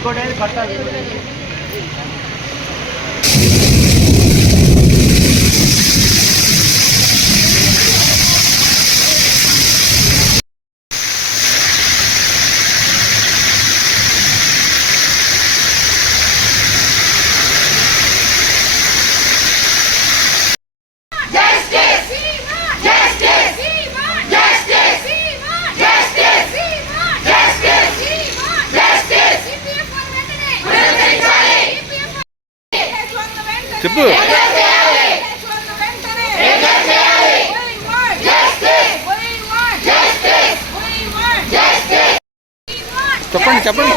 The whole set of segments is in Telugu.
ఇంకోటి కట్టాలి. చెప్పు. చెప్పండి చెప్పండి.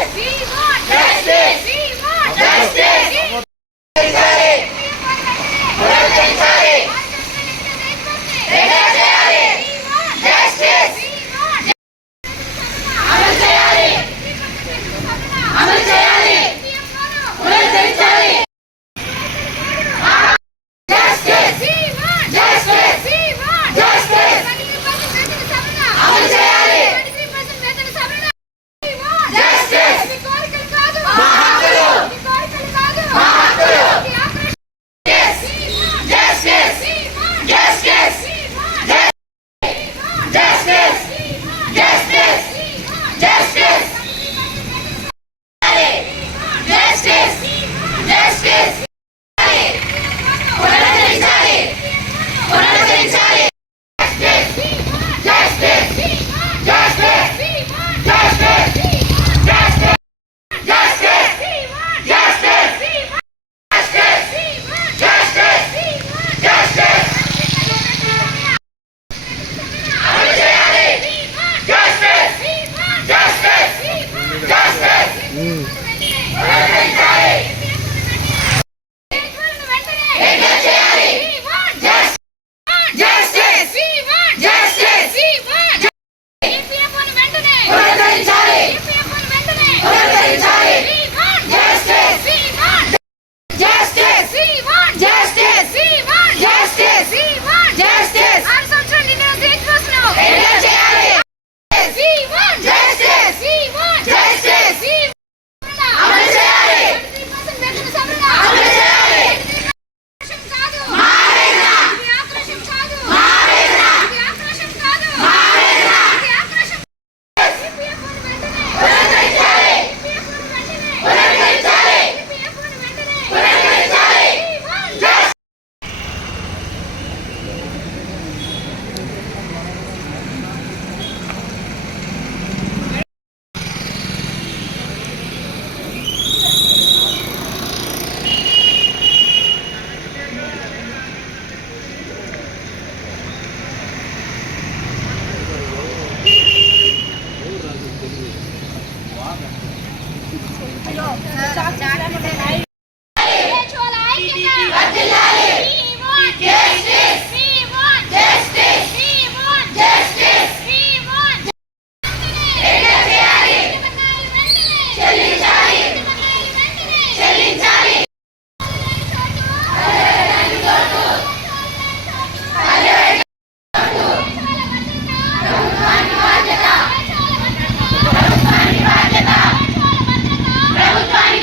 ప్రభుత్వానికి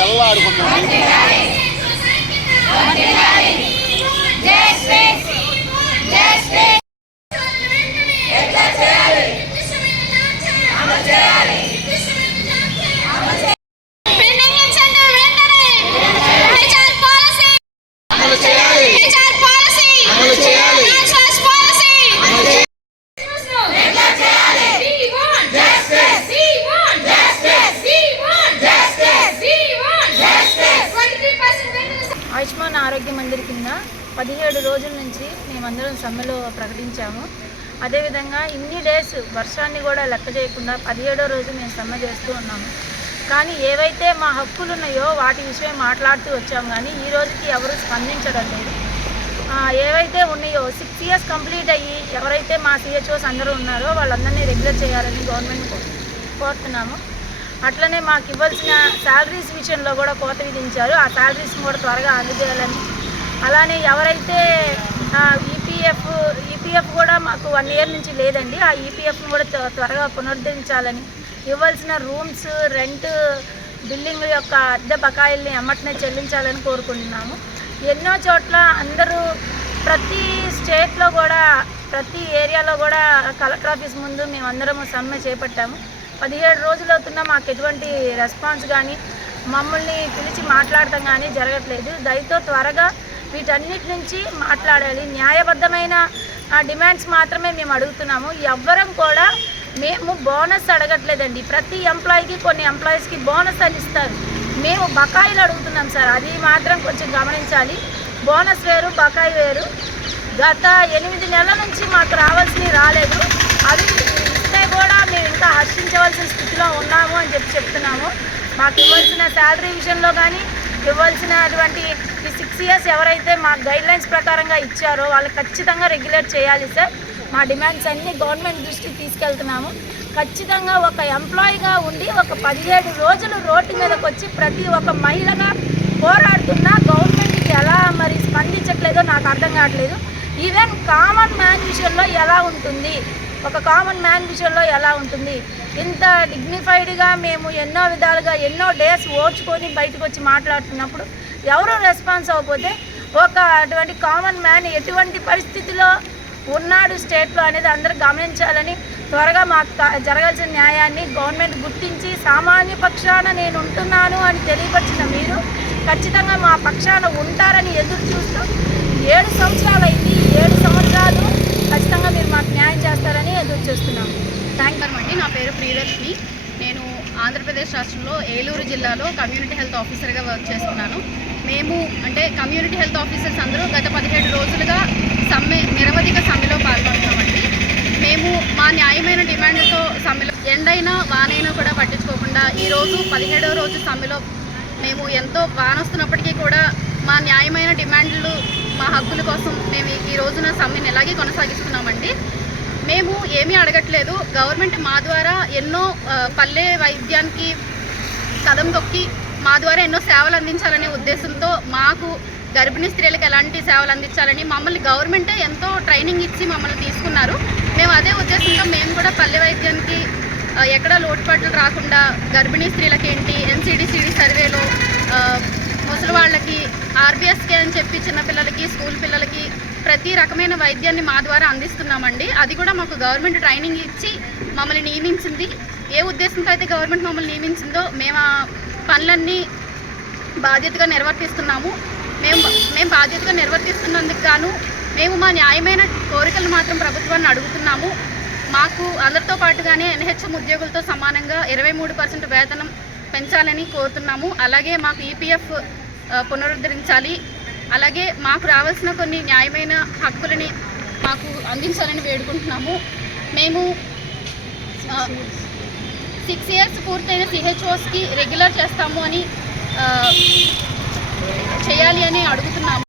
వెల్లాడుకుంటుంది. ఆయుష్మాన్ ఆరోగ్య మందిర్ కింద 17 రోజుల నుంచి మేమందరం సమ్మెలో ప్రకటించాము. అదేవిధంగా ఇన్ని డేస్ వర్షాన్ని కూడా లెక్క చేయకుండా 17వ రోజు మేము సమ్మె చేస్తూ ఉన్నాము. కానీ ఏవైతే మా హక్కులు ఉన్నాయో వాటి విషయం మాట్లాడుతూ వచ్చాము. కానీ ఈ రోజుకి ఎవరు స్పందించడం లేదు. ఏవైతే ఉన్నాయో 6 years కంప్లీట్ అయ్యి ఎవరైతే మా CHOs అందరూ ఉన్నారో వాళ్ళందరినీ రెగ్యులర్ చేయాలని గవర్నమెంట్ కోరుతున్నాము. అట్లనే మాకు ఇవ్వాల్సిన శాలరీస్ విషయంలో కూడా కోత విధించారు. ఆ శాలరీస్ని కూడా త్వరగా అందజేయాలని, అలానే ఎవరైతే ఈపీఎఫ్ కూడా మాకు 1 year నుంచి లేదండి, ఆ ఈపీఎఫ్ని కూడా త్వరగా పునరుద్ధరించాలని, ఇవ్వాల్సిన రూమ్స్ రెంట్ బిల్డింగ్ యొక్క అద్దె బకాయిల్ని ఎమ్మటనే చెల్లించాలని కోరుకుంటున్నాము. ఎన్నో చోట్ల అందరూ ప్రతి స్టేట్లో కూడా ప్రతి ఏరియాలో కూడా కలెక్టర్ ఆఫీస్ ముందు మేమందరము సమ్మె చేపట్టాము. 17 రోజులు అవుతున్నా మాకు ఎటువంటి రెస్పాన్స్ కానీ మమ్మల్ని పిలిచి మాట్లాడటం కానీ జరగట్లేదు. దయతో త్వరగా వీటన్నిటి నుంచి మాట్లాడాలి. న్యాయబద్ధమైన డిమాండ్స్ మాత్రమే మేము అడుగుతున్నాము. ఎవ్వరం కూడా మేము బోనస్ అడగట్లేదండి. ప్రతి ఎంప్లాయీకి కొన్ని ఎంప్లాయీస్కి బోనస్ అని ఇస్తారు. మేము బకాయిలు అడుగుతున్నాం సార్, అది మాత్రం కొంచెం గమనించాలి. బోనస్ వేరు, బకాయి వేరు. గత 8 నెలల నుంచి మాకు రావాల్సినవి రాలేదు. అవి ఇస్తే కూడా మేము ఇంకా హర్షించవలసిన స్థితిలో ఉన్నాము అని చెప్తున్నాము. మాకు ఇవ్వాల్సిన శాలరీ విషయంలో కానీ ఇవ్వాల్సినటువంటి ఈ 6 years ఎవరైతే మా గైడ్లైన్స్ ప్రకారంగా ఇచ్చారో వాళ్ళు ఖచ్చితంగా రెగ్యులేట్ చేయాలి సార్. మా డిమాండ్స్ అన్నీ గవర్నమెంట్ దృష్టికి తీసుకెళ్తున్నాము. ఖచ్చితంగా ఒక ఎంప్లాయీగా ఉండి ఒక 17 రోజులు రోడ్డు మీదకి వచ్చి ప్రతి ఒక్క మహిళగా పోరాడుతున్నా గవర్నమెంట్కి ఎలా మరి స్పందించట్లేదో నాకు అర్థం కావట్లేదు. ఈవెన్ కామన్ మ్యాన్ విషయంలో ఎలా ఉంటుంది, ఒక కామన్ మ్యాన్ విషయంలో ఎలా ఉంటుంది? ఇంత డిగ్నిఫైడ్గా మేము ఎన్నో విధాలుగా ఎన్నో డేస్ ఓర్చుకొని బయటకు వచ్చి మాట్లాడుతున్నప్పుడు ఎవరు రెస్పాన్స్ అవ్వకపోతే ఒక అటువంటి కామన్ మ్యాన్ ఎటువంటి పరిస్థితిలో ఉన్నాడు స్టేట్లో అనేది అందరూ గమనించాలని, త్వరగా మాకు జరగాల్సిన న్యాయాన్ని గవర్నమెంట్ గుర్తించి సామాన్య పక్షాన నేను ఉంటున్నాను అని తెలియపరిచిన మీరు ఖచ్చితంగా మా పక్షాన ఉంటారని ఎదురు చూస్తూ 7 సంవత్సరాలు అయింది. 7 సంవత్సరాలు ఖచ్చితంగా మీరు మాకు న్యాయం చేస్తారని ఎదురు చూస్తున్నాము. థ్యాంక్ యూ అండి. నా పేరు ప్రియదర్శిని. నేను ఆంధ్రప్రదేశ్ రాష్ట్రంలో ఏలూరు జిల్లాలో కమ్యూనిటీ హెల్త్ ఆఫీసర్గా వర్క్ చేస్తున్నాను. మేము అంటే కమ్యూనిటీ హెల్త్ ఆఫీసర్స్ అందరూ గత 17 రోజులుగా నిరవధిక సమ్మెలో పాల్గొంటున్నామండి. మేము మా న్యాయమైన డిమాండ్లతో సమ్మెలో ఎండైనా వానైనా కూడా పట్టించుకోకుండా ఈరోజు 17వ రోజు సమ్మెలో మేము ఎంతో వానొస్తున్నప్పటికీ కూడా మా న్యాయమైన డిమాండ్లు మా హక్కుల కోసం మేము ఈ రోజున సమ్మెను ఇలాగే కొనసాగిస్తున్నామండి. మేము ఏమీ అడగట్లేదు. గవర్నమెంట్ మా ద్వారా ఎన్నో పల్లె వైద్యానికి కదం తొక్కి మా ద్వారా ఎన్నో సేవలు అందించాలనే ఉద్దేశంతో మాకు గర్భిణీ స్త్రీలకు ఎలాంటి సేవలు అందించాలని మమ్మల్ని గవర్నమెంటే ఎంతో ట్రైనింగ్ ఇచ్చి మమ్మల్ని తీసుకున్నారు. మేము అదే ఉద్దేశంతో మేము కూడా పల్లె వైద్యానికి ఎక్కడా లోటుపాట్లు రాకుండా గర్భిణీ స్త్రీలకి ఏంటి NCDCD సర్వేలో ముసలి వాళ్ళకి RBSK అని చెప్పి చిన్నపిల్లలకి స్కూల్ పిల్లలకి ప్రతి రకమైన వైద్యాన్ని మా ద్వారా అందిస్తున్నామండి. అది కూడా మాకు గవర్నమెంట్ ట్రైనింగ్ ఇచ్చి మమ్మల్ని నియమించింది. ఏ ఉద్దేశంతో అయితే గవర్నమెంట్ మమ్మల్ని నియమించిందో మేము ఆ పనులన్నీ బాధ్యతగా నిర్వర్తిస్తున్నాము. మేము బాధ్యతగా నిర్వర్తిస్తున్నందుకు గాను మేము మా న్యాయమైన కోరికలు మాత్రం ప్రభుత్వాన్ని అడుగుతున్నాము. మాకు అందరితో పాటుగానే NHM ఉద్యోగులతో సమానంగా 23% వేతనం పెంచాలని కోరుతున్నాము. అలాగే మాకు EPF పునరుద్ధరించాలి. అలాగే మాకు రావాల్సిన కొన్ని న్యాయమైన హక్కులని మాకు అందించాలని వేడుకుంటున్నాము. మేము 6 years పూర్తయిన CHOస్కి రెగ్యులర్ చేస్తాము అని చేయాలి అని అడుగుతున్నాము.